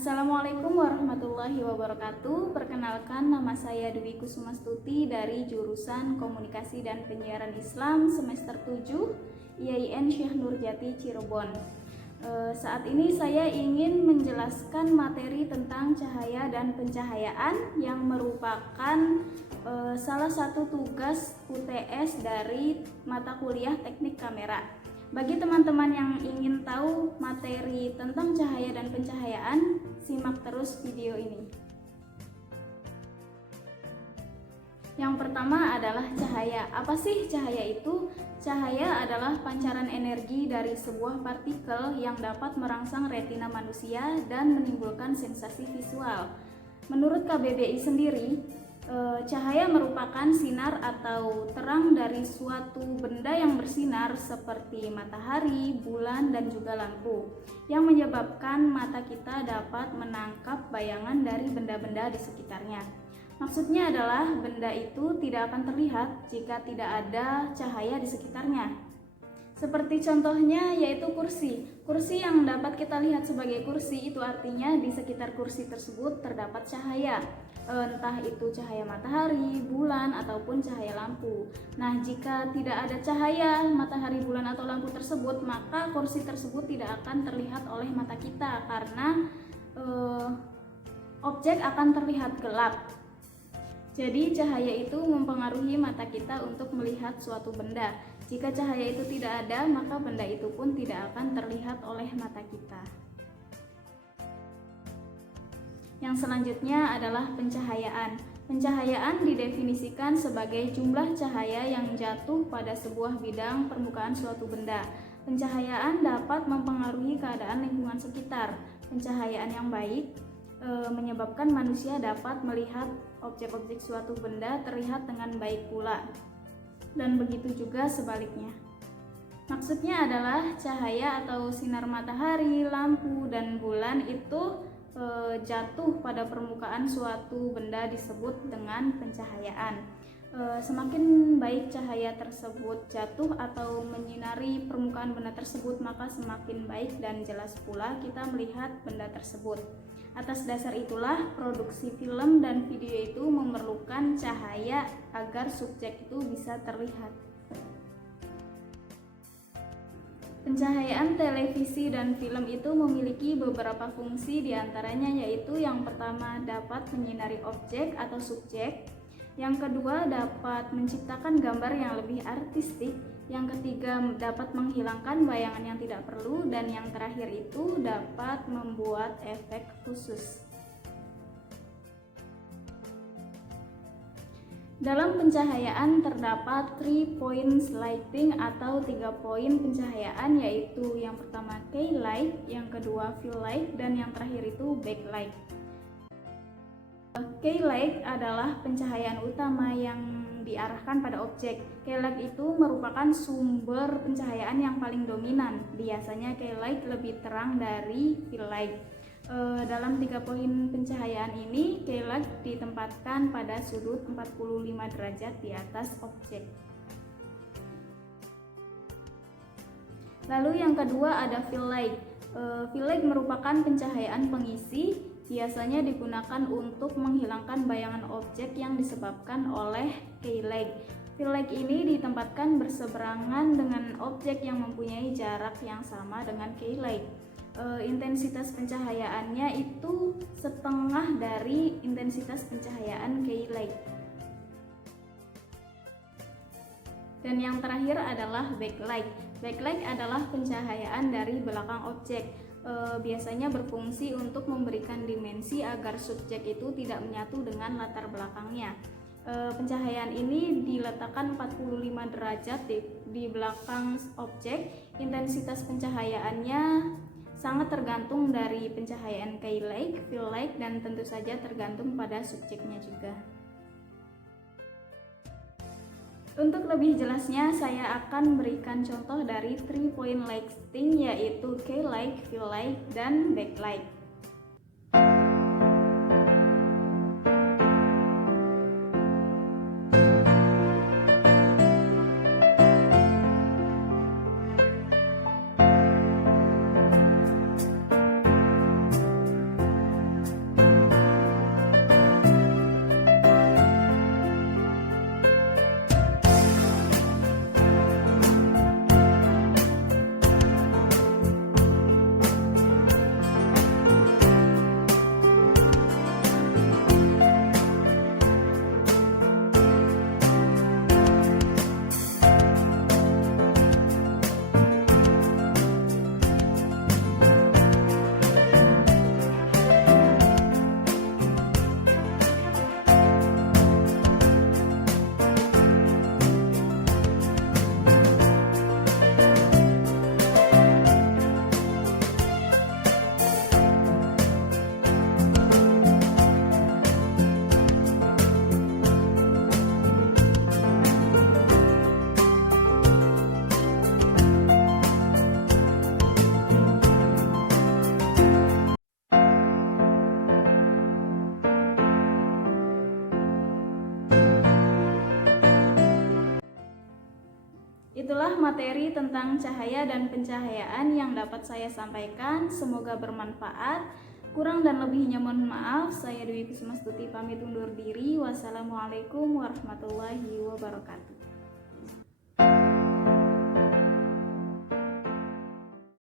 Assalamualaikum warahmatullahi wabarakatuh. Perkenalkan, nama saya Dwi Kusumastuti dari jurusan Komunikasi dan Penyiaran Islam semester 7 IAIN Syekh Nurjati Cirebon. Saat ini saya ingin menjelaskan materi tentang cahaya dan pencahayaan yang merupakan salah satu tugas UTS dari mata kuliah Teknik Kamera. Bagi teman-teman yang ingin tahu materi tentang cahaya dan pencahayaan, simak terus video ini. Yang pertama adalah cahaya. Apa sih cahaya itu? Cahaya adalah pancaran energi dari sebuah partikel yang dapat merangsang retina manusia dan menimbulkan sensasi visual. Menurut KBBI sendiri, cahaya merupakan sinar atau terang dari suatu benda yang bersinar seperti matahari, bulan, dan juga lampu, yang menyebabkan mata kita dapat menangkap bayangan dari benda-benda di sekitarnya. Maksudnya adalah benda itu tidak akan terlihat jika tidak ada cahaya di sekitarnya. Seperti contohnya yaitu kursi. Kursi yang dapat kita lihat sebagai kursi itu artinya di sekitar kursi tersebut terdapat cahaya. Entah itu cahaya matahari, bulan, ataupun cahaya lampu. Nah, jika tidak ada cahaya matahari, bulan, atau lampu tersebut, maka kursi tersebut tidak akan terlihat oleh mata kita karena objek akan terlihat gelap. Jadi cahaya itu mempengaruhi mata kita untuk melihat suatu benda. Jika cahaya itu tidak ada, maka benda itu pun tidak akan terlihat oleh mata kita. Yang selanjutnya adalah pencahayaan. Pencahayaan didefinisikan sebagai jumlah cahaya yang jatuh pada sebuah bidang permukaan suatu benda. Pencahayaan dapat mempengaruhi keadaan lingkungan sekitar. Pencahayaan yang baik menyebabkan manusia dapat melihat objek-objek suatu benda terlihat dengan baik pula. Dan begitu juga sebaliknya. Maksudnya adalah cahaya atau sinar matahari, lampu, dan bulan itu jatuh pada permukaan suatu benda disebut dengan pencahayaan. Semakin baik cahaya tersebut jatuh atau menyinari permukaan benda tersebut, maka semakin baik dan jelas pula kita melihat benda tersebut. Atas dasar itulah produksi film dan video itu memerlukan cahaya agar subjek itu bisa terlihat. Pencahayaan televisi dan film itu memiliki beberapa fungsi, diantaranya yaitu yang pertama dapat menyinari objek atau subjek, yang kedua dapat menciptakan gambar yang lebih artistik, yang ketiga dapat menghilangkan bayangan yang tidak perlu, dan yang terakhir itu dapat membuat efek khusus. Dalam pencahayaan terdapat 3 points lighting atau 3 poin pencahayaan, yaitu yang pertama key light, yang kedua fill light, dan yang terakhir itu backlight. Key light adalah pencahayaan utama yang diarahkan pada objek. Key light itu merupakan sumber pencahayaan yang paling dominan. Biasanya key light lebih terang dari fill light. Dalam 3 poin pencahayaan ini, key light ditempatkan pada sudut 45 derajat di atas objek. Lalu yang kedua ada fill light. Fill light merupakan pencahayaan pengisi, biasanya digunakan untuk menghilangkan bayangan objek yang disebabkan oleh key light. Fill light ini ditempatkan berseberangan dengan objek yang mempunyai jarak yang sama dengan key light. Intensitas pencahayaannya itu setengah dari intensitas pencahayaan key light. Dan yang terakhir adalah backlight. Backlight adalah pencahayaan dari belakang objek. Biasanya berfungsi untuk memberikan dimensi agar subjek itu tidak menyatu dengan latar belakangnya. Pencahayaan ini diletakkan 45 derajat di belakang objek. Intensitas pencahayaannya sangat tergantung dari pencahayaan key light, fill light, dan tentu saja tergantung pada subjeknya juga. Untuk lebih jelasnya, saya akan berikan contoh dari 3 point lighting, yaitu key light, fill light, dan backlight. Itulah materi tentang cahaya dan pencahayaan yang dapat saya sampaikan. Semoga bermanfaat. Kurang dan lebihnya mohon maaf. Saya Dewi Kusmastuti pamit undur diri. Wassalamualaikum warahmatullahi wabarakatuh.